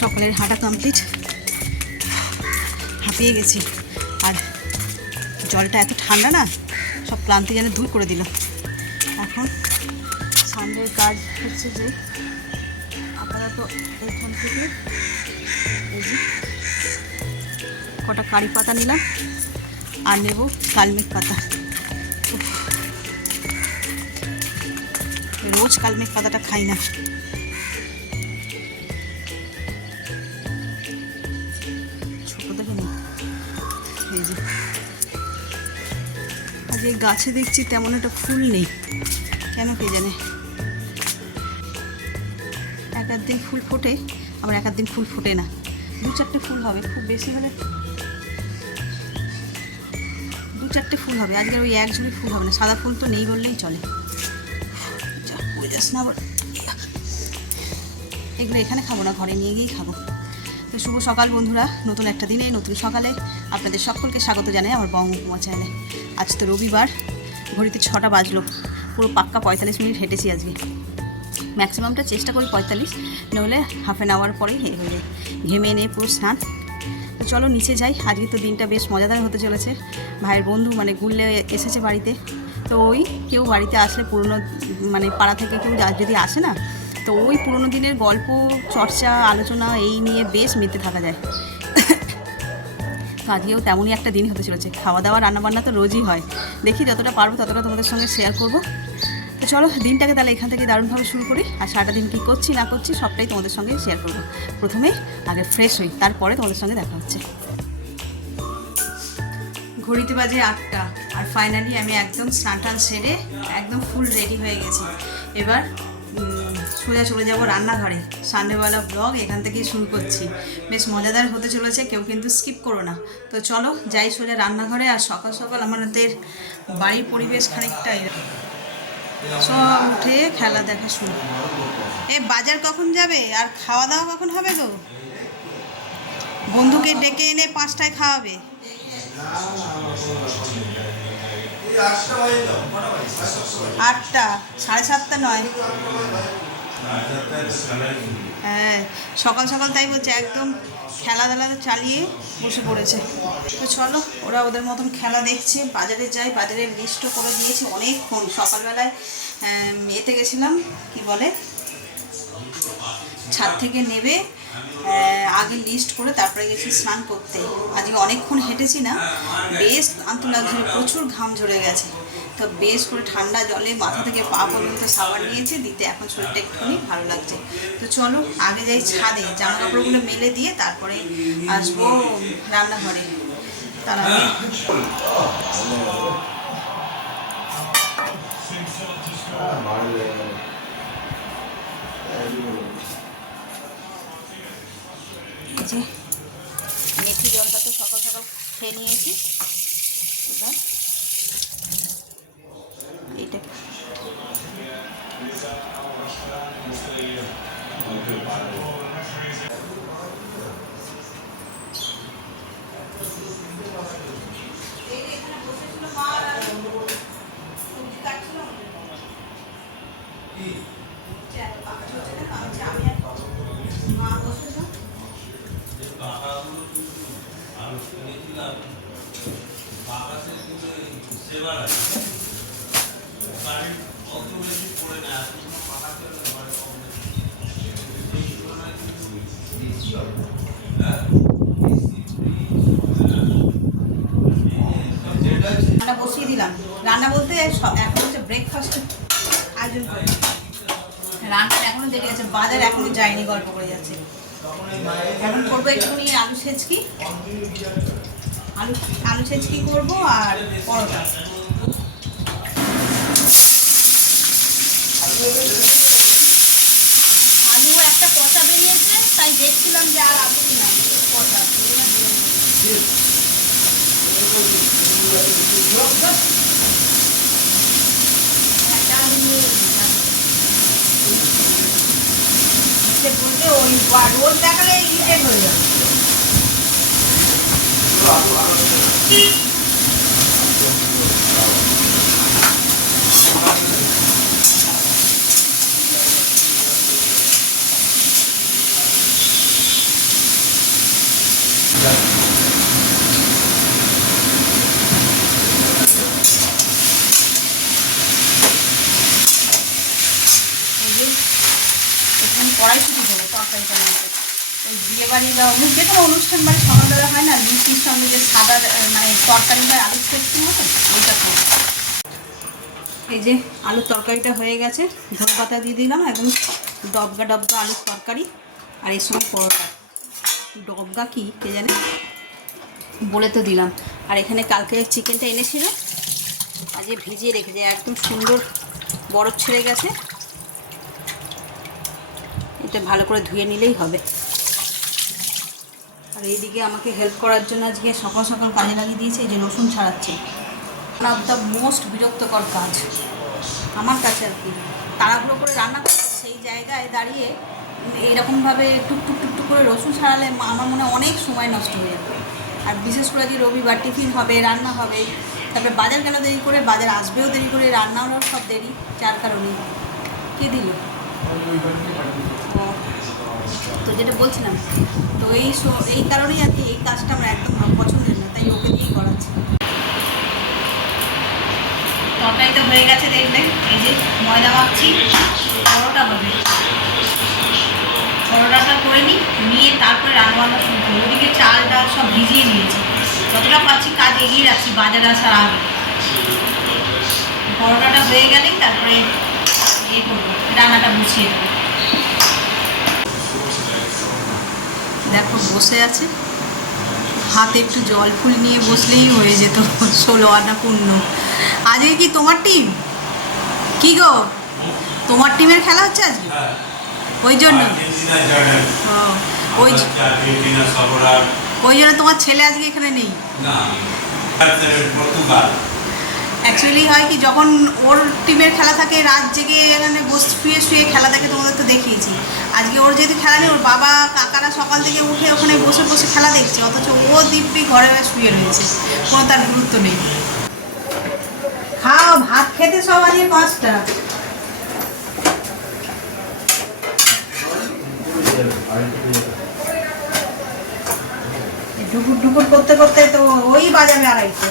সকালের হাঁটা কমপ্লিট, হাঁপিয়ে গেছি। আর জলটা এত ঠান্ডা না, সব ক্লান্তি যেন দূর করে দিল। এখন সানডের কাজ হচ্ছে যে আপাতত এখান থেকে এই যে কটা কারি পাতা নিলাম আর নেব কালমেঘ পাতা। রোজ কালমেঘ পাতাটা খাই না। ছোট দেখে নি এই যে, আজ এই গাছে দেখছি তেমন একটা ফুল নেই, কেন কে জানে। এক আধ দিন ফুল ফোটে, আবার এক আধ দিন ফুল ফোটে না। 2-4টে ফুল হবে, খুব বেশি হলে 2-4টে ফুল হবে। আজকের ওই এক ঝুড়ি ফুল হবে না, সাদা ফুল তো নেই বললেই চলে। যাস না আবার, এগুলো এখানে খাবো না, ঘরে নিয়ে গিয়েই খাবো। তো শুভ সকাল বন্ধুরা, নতুন একটা দিনে নতুন সকালে আপনাদের সকলকে স্বাগত জানাই আমার বঙ্গকুমা চ্যানেলে। আজ তো রবিবার, ঘড়িতে 6টা বাজলো, পুরো পাক্কা 45 মিনিট হেঁটেছি আজকে। ম্যাক্সিমামটা চেষ্টা করি 45, নাহলে হাফ অ্যান আওয়ার পরেই হয়ে যায়। ঘেমে নিয়ে পুরো স্নান। তো চলো নিচে যাই। আজকে তো দিনটা বেশ মজাদার হতে চলেছে। ভাইয়ের বন্ধু মানে গুললে এসেছে বাড়িতে। তো ওই কেউ বাড়িতে আসলে পুরনো মানে পাড়া থেকে কেউ যদি আসে না, তো ওই পুরোনো দিনের গল্প চর্চা আলোচনা এই নিয়ে বেশ মেতে থাকা যায়। তো আজকেও তেমনই একটা দিন হতে চলেছে। খাওয়া দাওয়া রান্নাবান্না তো রোজই হয়, দেখি যতটা পারবো ততটা তোমাদের সঙ্গে শেয়ার করব। তো চলো দিনটাকে তাহলে এখান থেকে দারুণভাবে শুরু করি, আর সারাটা দিন কী করছি না করছি সবটাই তোমাদের সঙ্গে শেয়ার করব। প্রথমে আগে ফ্রেশ হই, তারপরে তোমাদের সঙ্গে দেখা হচ্ছে। ঘড়িতে বাজে 8টা, আর ফাইনালি আমি একদম স্নান টান সেরে একদম ফুল রেডি হয়ে গেছি। এবার সোজা চলে যাব রান্নাঘরে। সানডেওয়ালা ব্লগ এখান থেকেই শুরু করছি, বেশ মজাদার হতে চলেছে, কেউ কিন্তু স্কিপ করো না। তো চলো যাই সোজা রান্নাঘরে। আর সকাল সকাল আমাদের বাড়ির পরিবেশ খানিকটা সব উঠে খেলা দেখা শুরু। বাজার কখন যাবে আর খাওয়া দাওয়া কখন হবে গো? বন্ধুকে ডেকে এনে 5টায় খাওয়াবে। 8টা, 7:30 নয়। হ্যাঁ সকাল সকাল তাই বলছে, একদম খেলাধুলা চালিয়ে বসে পড়েছে। তো চলো ওরা ওদের মতন খেলা দেখছে। বাজারে যাই, বাজারের লিস্টও করে দিয়েছি অনেকক্ষণ। সকালবেলায় এতে গেছিলাম, কি বলে, ছাদ থেকে নেবে আগে লিস্ট করে তারপরে গেছি স্নান করতে। আজকে অনেকক্ষণ হেঁটেছি না, বেশ ক্লান্ত লাগছে, প্রচুর ঘাম ঝরে গেছে। তো বেশ করে ঠান্ডা জলে মাথা থেকে পা পর্যন্ত সাবান নিয়েছি দিতে, এখন শরীরটা একটুখানি ভালো লাগছে। তো চলো আগে যাই ছাদে, জামা কাপড়গুলো মেলে দিয়ে তারপরে আসবো রান্নাঘরে। তার আগে যে মেথি জলটা তো সকাল সকাল খেয়ে নিয়েছি। এবার এইটা রান্না বসিয়ে দিলাম। রান্না বলতে এখন হচ্ছে ব্রেকফাস্ট আয়োজন করি। রান্না এখনো দেরি আছে, বাজার এখনো যায়নি, গল্প করে যাচ্ছে। এখন করবো একটুখানি আলু ছেচকি, আলু ছেচকি করবো আর পরোটা। আলু একটা কষা বেরিয়েছে, তাই দেখছিলাম যে আর আলু কিনা কষা একটা আলু নিয়ে বলতে ওই রোজ দেখালে ইরিটেট হয়ে যাবে। তরকারিটা নিয়েছে। ওই বিয়েবাড়ি বা যে কোনো অনুষ্ঠান বাড়ি সকালবেলা হয় না, লুচির সঙ্গে যে সাদা মানে তরকারি হয় আলুর পেস্ট মতো, ওইটা খাবো। এই যে আলুর তরকারিটা হয়ে গেছে, ধনে পাতা দিয়ে দিলাম, একদম ডবগা ডবগা আলুর তরকারি। আর এর সঙ্গে পরোটা, ডবগা কি কে জানে, বলে তো দিলাম। আর এখানে কালকে চিকেনটা এনেছিল, আজকে ভিজিয়ে রেখেছে, একদম সুন্দর বরফ ছেড়ে গেছে। এটা ভালো করে ধুয়ে নিলেই হবে। আর এইদিকে আমাকে হেল্প করার জন্য আজকে সকাল সকাল কাজে লাগিয়ে দিয়েছে, এই যে রসুন ছাড়াচ্ছে। ওয়ান অফ দ্য মোস্ট বিরক্তকর কাজ আমার কাছে আর কি। তাড়াহুড়ো করে রান্না করছে, সেই জায়গায় দাঁড়িয়ে এইরকমভাবে টুকটুক টুকটুক করে রসুন ছাড়ালে আমার মনে হয় অনেক সময় নষ্ট হয়ে যাবে। আর বিশেষ করে যে রবিবার টিফিন হবে, রান্না হবে, তারপরে বাজার গেল দেরি করে, বাজার আসবেও দেরি করে, রান্নাও সব দেরি, যার কারণেই। কে দিল? ও, তো যেটা বলছিলাম, তো এই কারণেই আর কি এই কাজটা আমার একদম পছন্দের না, তাই ওকে দিয়েই করাচ্ছি। তরকারিটা হয়ে গেছে দেখবেন, এই যে ময়দা মাখছি, পরোটা হবে। পরোটাটা করে নিয়ে তারপরে রান্নাবান্না শুরু করি। ওদিকে চাল ডাল সব ভিজিয়ে নিয়েছি, যতটা পাচ্ছি কাজ এগিয়ে রাখছি বাজারে আসার আগে। পরোটাটা হয়ে গেলেই তারপরে ইয়ে করবো, রান্নাটা গুছিয়ে দেবো। দেখো বসে আছে, হাতে একটু জল ফুল নিয়ে বসলেই হয়ে যেত 16 আনা পূর্ণ। আজকে কি তোমার টিম? কি গো, তোমার টিমের খেলা হচ্ছে আজকে? ওই জন্য ওই জন্য তোমার ছেলে আজকে এখানে নেই। অ্যাকচুয়ালি হয় কি, যখন ওর টিমের খেলা থাকে রাত জেগে এখানে শুয়ে শুয়ে খেলা দেখে, তোমাদের তো দেখিয়েছি। আজকে ওর যেহেতু খেলা নেই, ওর বাবা কাকারা সকাল থেকে উঠে ওখানে বসে বসে খেলা দেখছে, অথচ ও দিব্যি ঘরে শুয়ে রয়েছে, কোনো তার গুরুত্ব নেই। খাও, ভাত খেতে সব আজকে 5টা। ঢুকুর ঢুকুর করতে করতে তো ওই বাজাবে 2:30।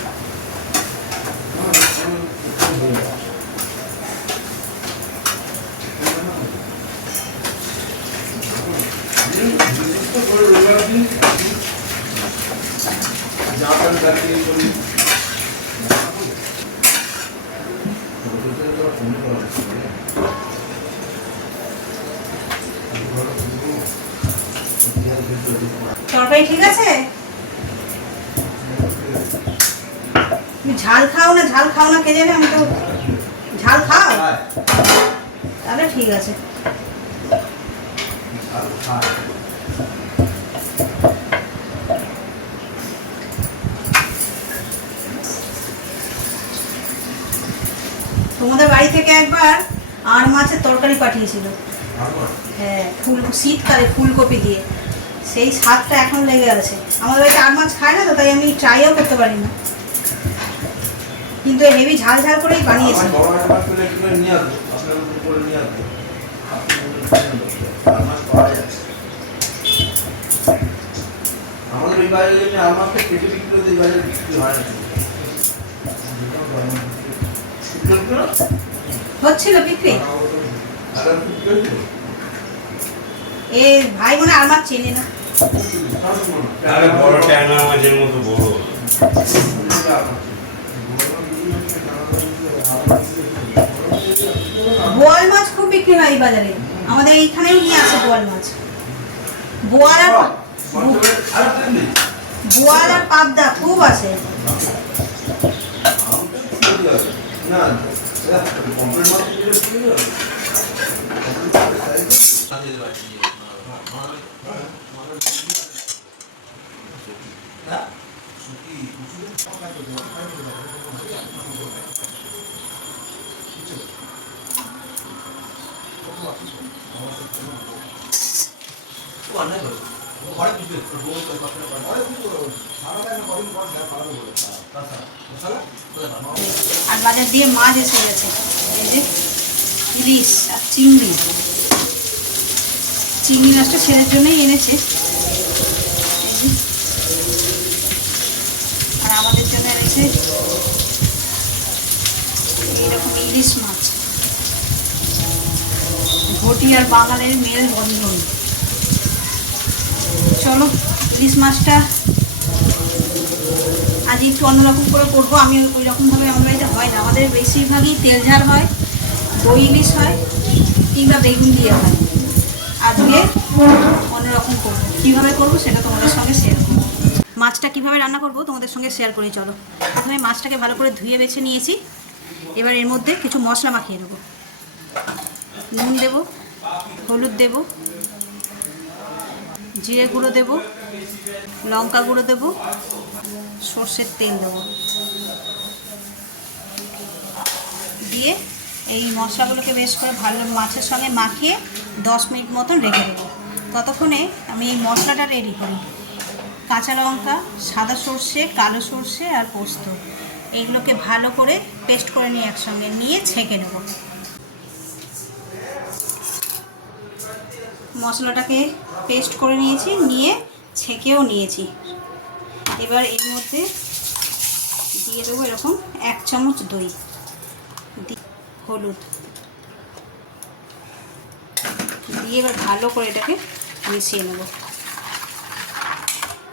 তরকারি ঠিক আছে? তুমি ঝাল খাও না কে জানে, আমি তো ঝাল খাও, তাহলে ঠিক আছে। তোমাদের বাড়ি থেকে একবার আর মাছের তরকারি পাঠিয়েছিল, হ্যাঁ, শীতকালে ফুলকপি দিয়ে, সেই স্বাদটা এখন লেগে আছে। আমাদের বাড়িতে আর মাছ খায় না তো, তাই আমি ট্রাইও করতে পারি না, কিন্তু হেভি ঝাল ঝাল করেই বানিয়েছি। আমাদের এই বাইরে আর মাছটা কেটে বিক্রি করতে, এই বাইরে বিক্রি হয় না, হচ্ছিল বিক্রি। এ ভাই মনে আর মাছ চেনে না, বড় ট্যাংরা মাছের মতো বড়। বোয়াল মাছ খুব বিক্রি হয় এই বাজারে, আমাদের এইখানেও নিয়ে আসে বোয়াল মাছ। বোয়াল আর পাবদা খুব আসে। আর বাজার দিয়ে মাছ এসে গেছে, এই যে ইলিশ আর চিংড়ি। চিংড়ি মাছটা ছেলের জন্যই এনেছে, আর আমাদের জন্য এনেছে এইরকম ইলিশ মাছ। ঘটি আর বাঙালির মেল বন্ধন। চলো ইলিশ মাছটা আজ একটু অন্যরকম করে করবো। আমি ওই রকমভাবে আমরা এটা হয় না, আমাদের বেশিরভাগই তেল ঝাল হয়, দই ইলিশ হয় কিংবা বেগুন দিয়ে হয়। আজকে অন্যরকম করবো, কীভাবে করবো সেটা তোমাদের সঙ্গে শেয়ার করবো। মাছটা কীভাবে রান্না করবো তোমাদের সঙ্গে শেয়ার করি চলো। প্রথমে মাছটাকে ভালো করে ধুয়ে বেছে নিয়েছি। এবার এর মধ্যে কিছু মশলা মাখিয়ে দেবো। নুন দেব, হলুদ দেব, জিরে গুঁড়ো দেব, লঙ্কা গুঁড়ো দেব, সর্ষের তেল দেবো। দিয়ে এই মশলাগুলোকে বেশ করে ভালো মাছের সঙ্গে মাখিয়ে 10 মিনিট মতন রেখে দেবো। ততক্ষণে আমি এই মশলাটা রেডি করি। কাঁচা লঙ্কা, সাদা সর্ষে, কালো সর্ষে আর পোস্ত এইগুলোকে ভালো করে পেস্ট করে নিয়ে একসঙ্গে নিয়ে ছেঁকে নেব। মশলাটাকে পেস্ট করে নিয়েছি, নিয়ে ছেঁকেও নিয়েছি। এবার এর মধ্যে দিয়ে দেবো এরকম 1 চামচ দই, হলুদ দিয়ে এবার ভালো করে এটাকে মিশিয়ে নেব।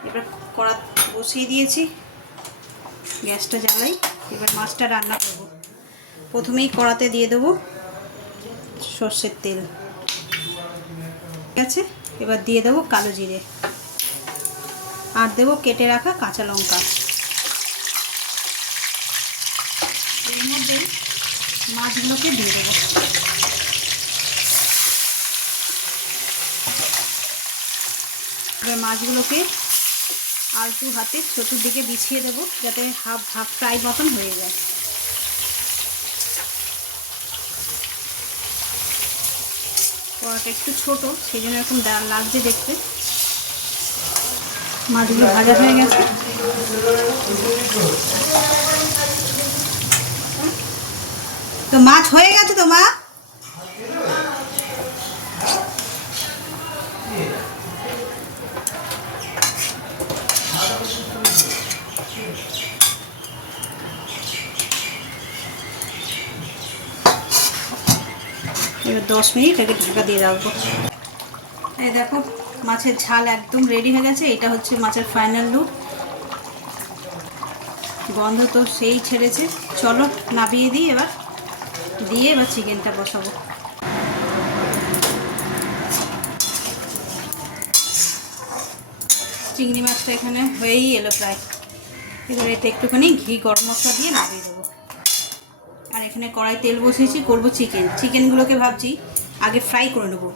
এবার কড়া বসিয়ে দিয়েছি, গ্যাসটা জ্বালাই। এবার মাছটা রান্না করব। প্রথমেই কড়াতে দিয়ে দেবো সর্ষের তেল, ঠিক আছে। এবার দিয়ে দেবো কালো জিরে আর দেবো কেটে রাখা কাঁচা লঙ্কা। এর মধ্যে মাছগুলোকে দিয়ে দেবো। এবার মাছগুলোকে আলতু হাতে চতুর্দিকে বিছিয়ে দেবো যাতে হাফ ফ্রাই মতন হয়ে যায়। কড়াটা একটু ছোট, সেই জন্য এরকম লাগছে দেখতে। মাছগুলো ভাজা হয়ে গেছে। তো মাছ হয়ে গেছে তো মা? এবার 10 মিনিট এটাকে ঢাকা দিয়ে রাখবো। এই দেখো মাছের ঝাল একদম রেডি হয়ে গেছে। এটা হচ্ছে মাছের ফাইনাল লুক। গন্ধ তো সেই ছেড়েছে। চলো নামিয়ে দিই এবার, দিয়ে এবার চিকেনটা বসাবো। চিংড়ি মাছটা এখানে হয়েই এলো প্রায়। এবার এটা একটুখানি ঘি গরম মশলা দিয়ে নামিয়ে দেবো। আর এখানে কড়াই তেল বসিয়েছি, করবো চিকেনগুলোকে ভাবছি আগে ফ্রাই করে নেবো।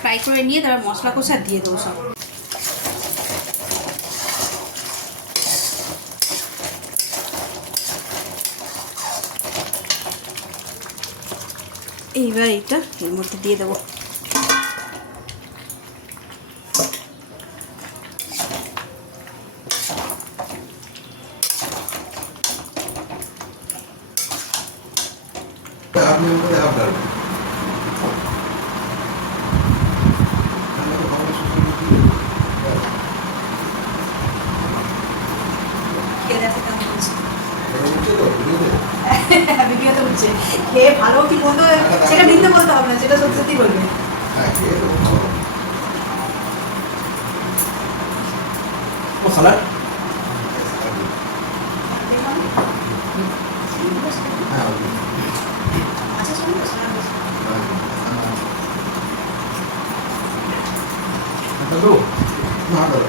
ফ্রাই করে নিয়ে তারপর মশলা কষা দিয়ে দেবো সব। এইবার এটা এর মধ্যে দিয়ে দেবো। আপনি উপরে আপনার ভিডিওতে উঠছে, খেয়ে ভালো কি বলতো সেটা নিতে বলতে হবে না, সেটা সত্যি সত্যি বলবে। সালাড সেটা ওখানে বলতে হবে তো। ভালো ভালো বলে তোর মা করি সবাই ভাববে যে ভুলভাল বলছে। আগে মেখে খেয়ে তারপরে আজকে একদম নতুন ধরনের করেছি। সেই সত্যি খুব ভালো। ইলিশ মাছের অরিজিনাল সর্ষে ডিশটা আজকে হয়েছে। দেখো কত কত ভাজা।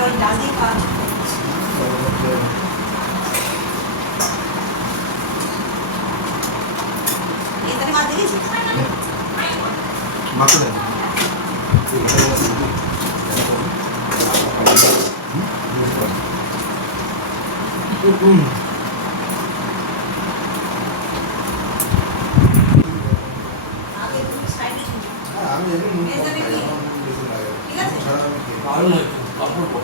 না ওই ডাল দিয়ে খাওয়া। দারুণ হয়েছে, অপূর্ব।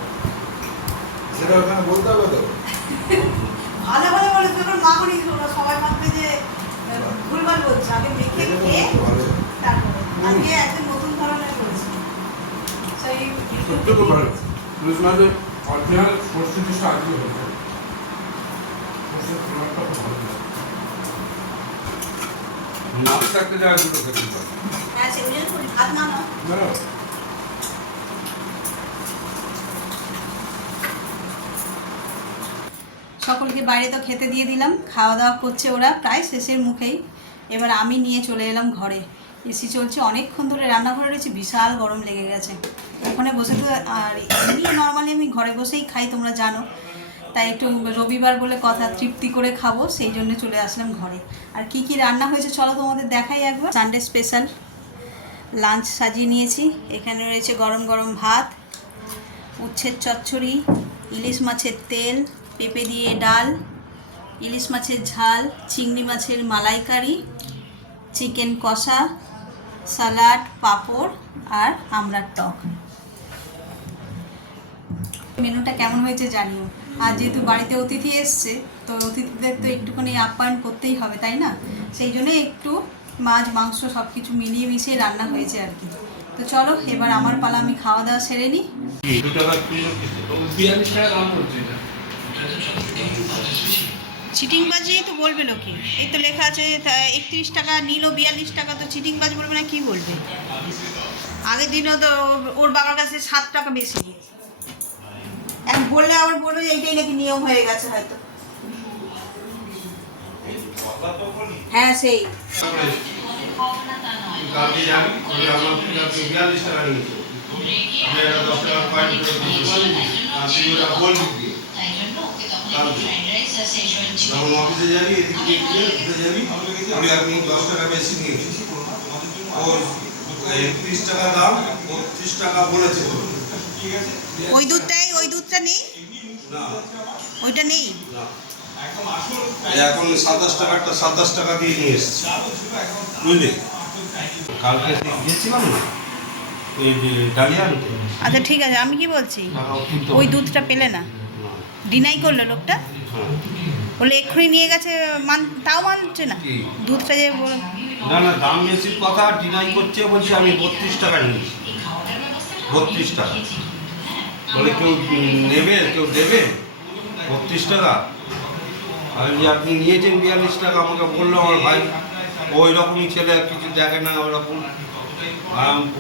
সেটা ওখানে বলতে হবে তো। ভালো হয়েছে, অপূর্ব। ভালো ভালো বলে তোর মা করি সবাই ভাববে যে ভুলভাল বলছে। আগে মেখে খেয়ে তারপরে আজকে একদম নতুন ধরনের করেছি। সেই না থাকতে যায় দুটো খেতে পারে হ্যাঁ সেগুলো করি, ভাত না নাও। সকলকে বাইরে তো খেতে দিয়ে দিলাম, খাওয়া দাওয়া করছে ওরা প্রায় শেষের মুখেই। এবার আমি নিয়ে চলে এলাম ঘরে। এসি চলছে, অনেকক্ষণ ধরে রান্নাঘরে রয়েছে, বিশাল গরম লেগে গেছে। ওখানে বসে তো আর এমনি নর্মালি আমি ঘরে বসেই খাই, তোমরা জানো। তাই একটু রবিবার বলে কথা, তৃপ্তি করে খাবো, সেই জন্য চলে আসলাম ঘরে। আর কি কি রান্না হয়েছে চলো তোমাদের দেখাই একবার। সানডে স্পেশাল লাঞ্চ সাজিয়ে নিয়েছি। এখানে রয়েছে গরম গরম ভাত, উচ্ছের চচ্চড়ি, ইলিশ মাছের তেল, পেঁপে দিয়ে ডাল, ইলিশ মাছের ঝাল, চিংড়ি মাছের মালাইকারি, চিকেন কষা, স্যালাড, পাঁপড় আর আমড়ার টক। মেনুটা কেমন হয়েছে জানিও। আর যেহেতু বাড়িতে অতিথি এসছে, তো অতিথিদের তো একটুখানি আপ্যায়ন করতেই হবে, তাই না? সেই জন্য একটু মাছ মাংস সব কিছু মিলিয়ে মিশিয়ে রান্না হয়েছে আর কি। তো চলো এবার আমার পালা, আমি খাওয়া দাওয়া সেরে নিই। 2 টাকা কিলো 42 টাকা দাম পড়ছে এটা। চিটিংবাজি তো বলবে লোকে, এই তো লেখা আছে 31 টাকা নিল, 42 টাকা, তো চিটিংবাজ বলবে না কি বলবে? আগের দিনও তো ওর বাবার কাছে 7 টাকা বেশি নিয়েছে। এখন বললে আবার বলবে যে এইটাই নাকি নিয়ম হয়ে গেছে হয়তো। হ্যাঁ সেই কালকে যাবি ওই আমার কাছে 42 টাকা নিয়েছে আমি এটা 10 টাকা পয়েন্ট করে দিয়েছি আর তুই ওটা বলবি কি যখন অফিসে যাবি এদিক দিয়ে ঘুরে যাবি আমি 10 টাকা বেশি নিয়েছি ওর 31 টাকা দাম 32 টাকা বলেছে ঠিক আছে ওই দুধটা নেই, না ওইটা নেই না এখন 27 টাকাটা 27 টাকা দিয়ে নিয়ে এসেছি বুঝলি কালকে গিয়েছিলাম না ওই যে ডালিয়া আনতে আচ্ছা ঠিক আছে। আমি কি বলছি, কিন্তু ওই দুধটা পেলে না, ডিনাই করলো লোকটা, বলে এক্ষুনি নিয়ে গেছে, তাও মানছে না কি? দুধটা যে না না দাম বেশির কথা ডিনাই করছে বলছে আমি 32 টাকা নিয়েছি 32 টাকা বলে কেউ নেবে কেউ দেবে 32 টাকা আর যে আপনি নিয়েছেন 42 টাকা আমাকে বললো আমার ভাই ওই রকমই ছেলে আর কিছু দেখে না ওরকম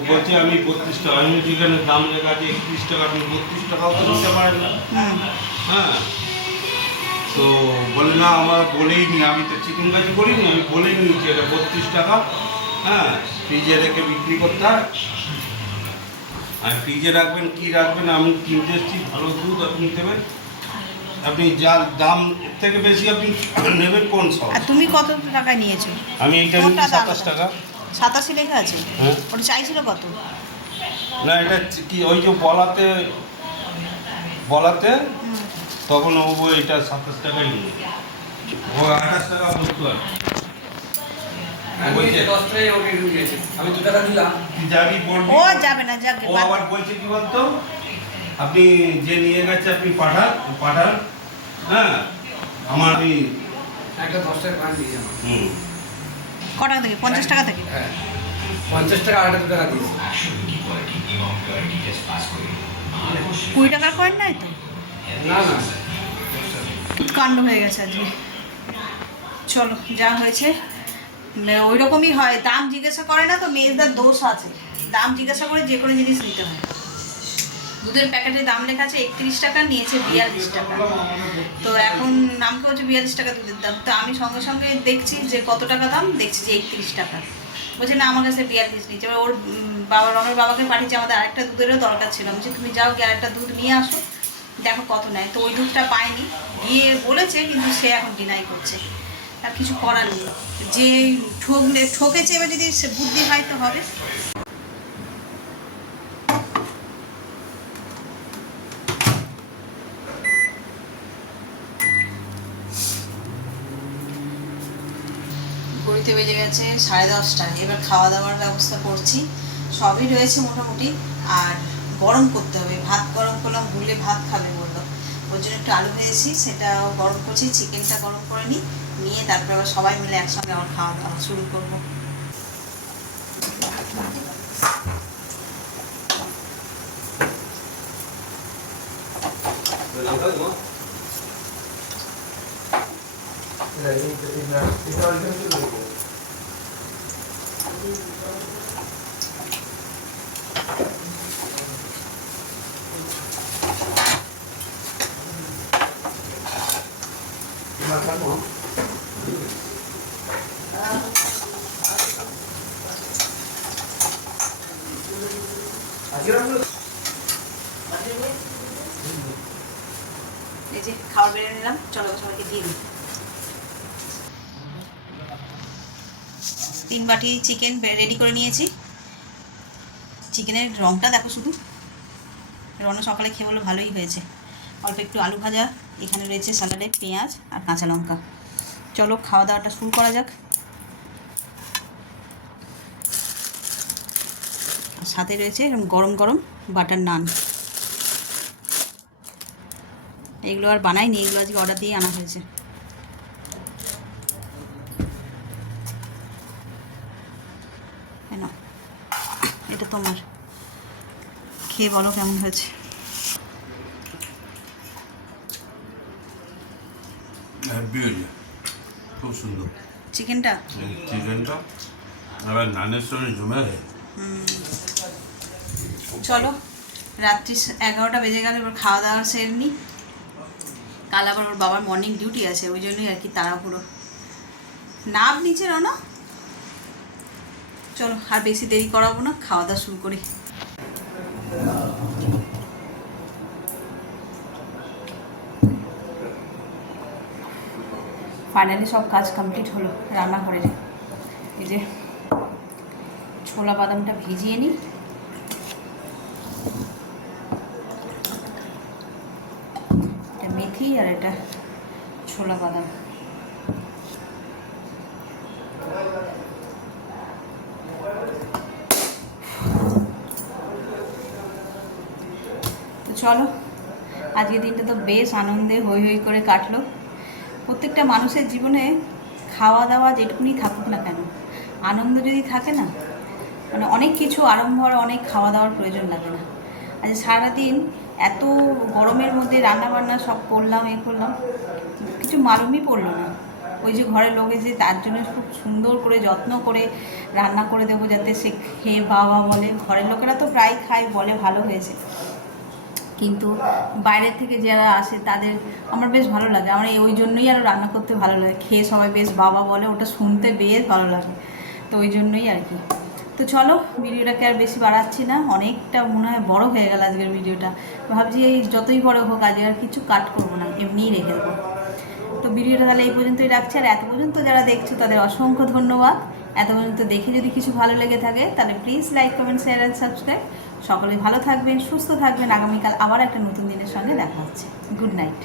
বলছে আমি 32 টাকা আমি যেখানে দাম লেখা আছে 31 টাকা আপনি 32 টাকাও তো নিতে পারেন না হ্যাঁ তো বলে না আমার বলেই নি আমি তো চিকেন বাজি করিনি আমি বলেই নিয়েছি এটা 32 টাকা হ্যাঁ ফ্রিজে রেখে বিক্রি করতে হয় আর ফ্রিজে রাখবেন কি রাখবেন আমি কিনতে এসেছি ভালো দুধ আপনি দেবেন আপনি যার দাম এর থেকে বেশি আপনি নেবেন কোন সব আর তুমি কত টাকায় নিয়েছো? আমি এইটা কোনটা নিয়েছি দাম? 27 টাকা 87 লেখা আছে। হ্যাঁ ওটা চাইছিল কত? না এটা কি ওই যে বলাতে তখন ও এটা 27 টাকাই নিয়ে ও 28 টাকা বলতো আর আমি 10 টাকায় ওকে দিয়েছি আমি 2 টাকা দিলাম তুই যাবি বলবি ও যাবে না, যাবে ও আবার বলছে কি বলতো আপনি যে নিয়ে গেছে আপনি পাঠান হ্যাঁ আমার একটা 10 টাকা পান দিয়ে যাবো ক টাকা থেকে? 50 টাকা থেকে? হ্যাঁ 50 টাকা আর 2 টাকা দিয়েছি 20 টাকার কয়েন নাই তো? না না কাণ্ড হয়ে গেছে আজকে। চলো যা হয়েছে ওই রকমই হয়, দাম জিজ্ঞাসা করে না তো মেজদার দোষ আছে, দাম জিজ্ঞাসা করে যে কোনো জিনিস নিতে হয়। দুধের প্যাকেটের দাম লেখা আছে 31 টাকা, নিয়েছে 42 টাকা। তো এখন আমাকে হচ্ছে 42 টাকা দুধের দাম, তো আমি সঙ্গে সঙ্গে দেখছি যে কত টাকা দাম, দেখছি যে 31 টাকা। বলছে না আমার কাছে 42 নিচ্ছে। এবার ওর বাবা রমের বাবাকে পাঠিয়েছে, আমাদের আরেকটা দুধেরও দরকার ছিল। আমি বলছি তুমি যাও গিয়ে আরেকটা দুধ নিয়ে আসো, দেখো কত নেয়। তো ওই দুধটা পাইনি, গিয়ে বলেছে কিন্তু সে এখন ডিনাই করছে। আর কিছু করার নেই, যে ঠকেছে এবার যদি সে বুদ্ধি হয় তো হবে। ঘড়িতে বেজে গেছে 10:30। এবার খাওয়া দাওয়ার ব্যবস্থা করছি, সবই রয়েছে মোটামুটি। আর গরম করতে হবে, ভাত গরম করলাম, ভুলে ভাত খাবে বললো, ওর জন্য একটু আলু ভেজেছি, সেটাও গরম করছি। চিকেনটা গরম করে নিয়ে তারপরে আবার সবাই মিলে একসঙ্গে আবার খাওয়া দাওয়া শুরু করবো। এই যে খাবার বেড়ে নিলাম, চলো সবাইকে দিয়ে দিই। 3 বাটি চিকেন রেডি করে নিয়েছি। চিকেনের রঙটা দেখো শুধু, রঙ সকালে খেয়ে বলো ভালোই হয়েছে। অল্প একটু আলু ভাজা, এখানে রয়েছে স্যালাডে পেঁয়াজ আর কাঁচা লঙ্কা। চলো খাওয়া দাওয়াটা শুরু করা যাক। সাথে রয়েছে এরকম গরম গরম বাটার নান। এগুলো আর বানাইনি, এগুলো আজকে অর্ডার দিয়ে আনা হয়েছে। এটা তোমার, খেয়ে বলো কেমন হয়েছে। খুব সুন্দর চিকেনটা, চিকেনটা আবার নানের সঙ্গে জমে। চলো রাত্রি 11টা বেজে গেল, এবার খাওয়া দাওয়া সেরে নিই। কাল আবার ওর বাবার মর্নিং ডিউটি আছে, ওই জন্যই আর কি তাড়াহুড়ো। নাপ নিচে না, চলো আর বেশি দেরি করাবো না, খাওয়া দাওয়া শুরু করি। ফাইনালি সব কাজ কমপ্লিট হলো রান্নাঘরের। এই যে ছোলা বাদামটা ভিজিয়ে নিই। এটা মেথি আর এটা ছোলা বাদাম। তো চলো, আজকের দিনটা তো বেশ আনন্দে হই হই করে কাটলো। প্রত্যেকটা মানুষের জীবনে খাওয়া দাওয়া যেটুকুনি থাকুক না কেন, আনন্দ যদি থাকে না, মানে অনেক কিছু আরম্ভ হওয়ার অনেক খাওয়া দাওয়ার প্রয়োজন লাগে না। আজ সারাদিন এত গরমের মধ্যে রান্নাবান্না সব করলাম, করলাম, কিছু মালুমই পড়লো না। ওই যে ঘরের লোক এসে তার জন্য খুব সুন্দর করে যত্ন করে রান্না করে দেবো যাতে সে খেয়ে বাবা বলে। ঘরের লোকেরা তো প্রায় খায়, বলে ভালো হয়েছে, কিন্তু বাইরের থেকে যারা আসে তাদের আমার বেশ ভালো লাগে। আমার ওই জন্যই আরও রান্না করতে ভালো লাগে, খেয়ে সবাই বেশ বাবা বলে, ওটা শুনতে বেশ ভালো লাগে। তো ওই জন্যই আর কি। তো চলো ভিডিওটাকে আর বেশি বাড়াচ্ছি না, অনেকটা মনে হয় বড় হয়ে গেল আজকের ভিডিওটা। ভাবছি এই যতই বড় হোক আজকে আর কিছু কাট করবো না, এমনিই রেখে দেবো। তো ভিডিওটা তাহলে এই পর্যন্তই রাখছি। আর এত পর্যন্ত যারা দেখছো তাদের অসংখ্য ধন্যবাদ। এত পর্যন্ত দেখে যদি কিছু ভালো লেগে থাকে তাহলে please like, comment, share and subscribe. সকলে ভালো থাকবেন, সুস্থ থাকবেন। আগামীকাল আবার একটা নতুন দিনের সঙ্গে দেখা হচ্ছে। Good night.